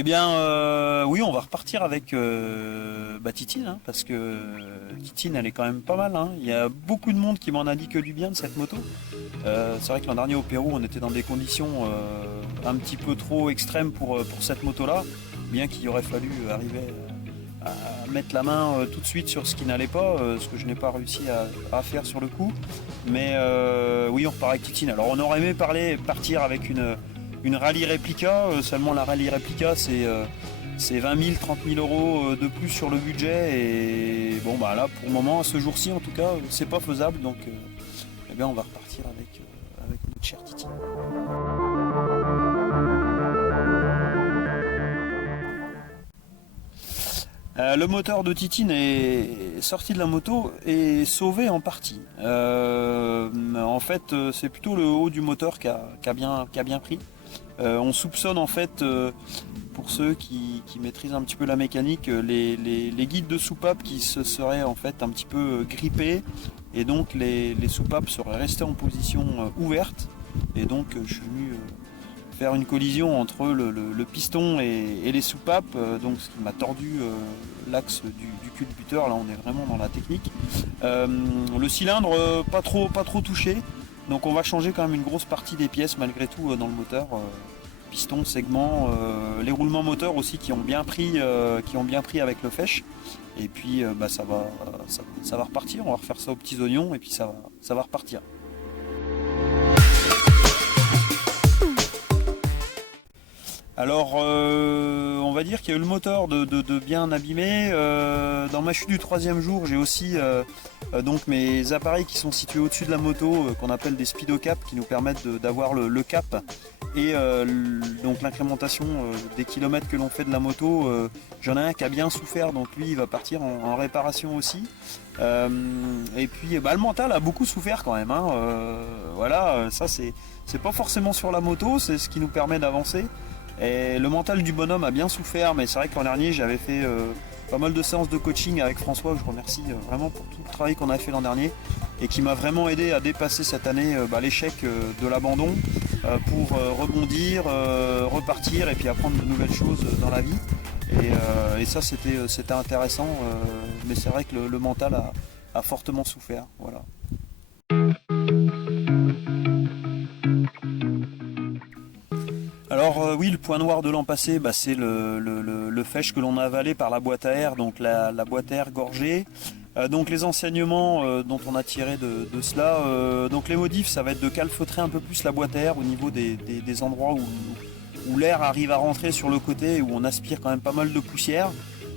Eh bien, oui, on va repartir avec Titine, hein, parce que Titine, elle est quand même pas mal, hein. Il y a beaucoup de monde qui m'en a dit que du bien de cette moto. C'est vrai que l'an dernier au Pérou, on était dans des conditions un petit peu trop extrêmes pour cette moto-là, bien qu'il aurait fallu arriver à mettre la main tout de suite sur ce qui n'allait pas, ce que je n'ai pas réussi à faire sur le coup. Mais oui, on repart avec Titine. Alors, on aurait aimé partir avec une rallye réplica, seulement la rallye réplica c'est 20 000, 30 000 euros de plus sur le budget et bon bah là pour le moment, à ce jour-ci en tout cas, c'est pas faisable donc eh bien on va repartir avec notre cher Titi. Le moteur de Titine est sorti de la moto et sauvé en partie. En fait, c'est plutôt le haut du moteur qui a bien pris. On soupçonne en fait, pour ceux qui maîtrisent un petit peu la mécanique, les guides de soupape qui se seraient en fait un petit peu grippés et donc les soupapes seraient restées en position ouverte et donc je suis venu faire une collision entre le piston et les soupapes, donc ce qui m'a tordu l'axe du culbuteur. Là on est vraiment dans la technique. Le cylindre pas trop touché, donc on va changer quand même une grosse partie des pièces malgré tout dans le moteur. Piston, segment, les roulements moteurs aussi qui ont bien pris avec le fèche. Et puis ça va repartir, on va refaire ça aux petits oignons et puis ça va repartir. Alors, on va dire qu'il y a eu le moteur de bien abîmé. Dans ma chute du troisième jour, j'ai aussi donc mes appareils qui sont situés au-dessus de la moto, qu'on appelle des speedocaps, qui nous permettent d'avoir le cap et donc l'incrémentation des kilomètres que l'on fait de la moto. J'en ai un qui a bien souffert, donc lui il va partir en réparation aussi. Et puis le mental a beaucoup souffert quand même, hein. Voilà, ça c'est pas forcément sur la moto, c'est ce qui nous permet d'avancer. Et le mental du bonhomme a bien souffert, mais c'est vrai que l'an dernier j'avais fait pas mal de séances de coaching avec François, que je remercie vraiment pour tout le travail qu'on a fait l'an dernier et qui m'a vraiment aidé à dépasser cette année l'échec de l'abandon pour rebondir, repartir et puis apprendre de nouvelles choses dans la vie. Et ça c'était intéressant, mais c'est vrai que le mental a fortement souffert. Voilà. Alors oui, le point noir de l'an passé, c'est le fèche que l'on a avalé par la boîte à air, donc la boîte à air gorgée. Donc les enseignements dont on a tiré de cela, donc les modifs, ça va être de calfeutrer un peu plus la boîte à air au niveau des endroits où l'air arrive à rentrer sur le côté, où on aspire quand même pas mal de poussière.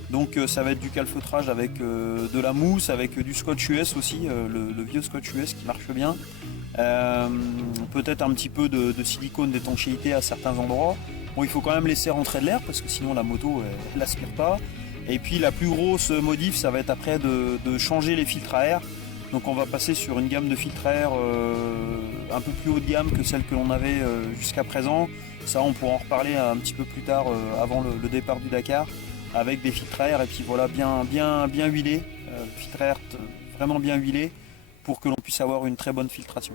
Donc ça va être du calfeutrage avec de la mousse, avec du scotch US aussi, le vieux scotch US qui marche bien. Peut-être un petit peu de silicone d'étanchéité à certains endroits. Bon, il faut quand même laisser rentrer de l'air parce que sinon la moto elle n'aspire pas. Et puis la plus grosse modif, ça va être après de changer les filtres à air. Donc on va passer sur une gamme de filtres à air un peu plus haut de gamme que celle que l'on avait jusqu'à présent. Ça on pourra en reparler un petit peu plus tard avant le départ du Dakar, avec des filtres à air et puis voilà bien huilés, filtres à air vraiment bien huilés, pour que l'on puisse avoir une très bonne filtration.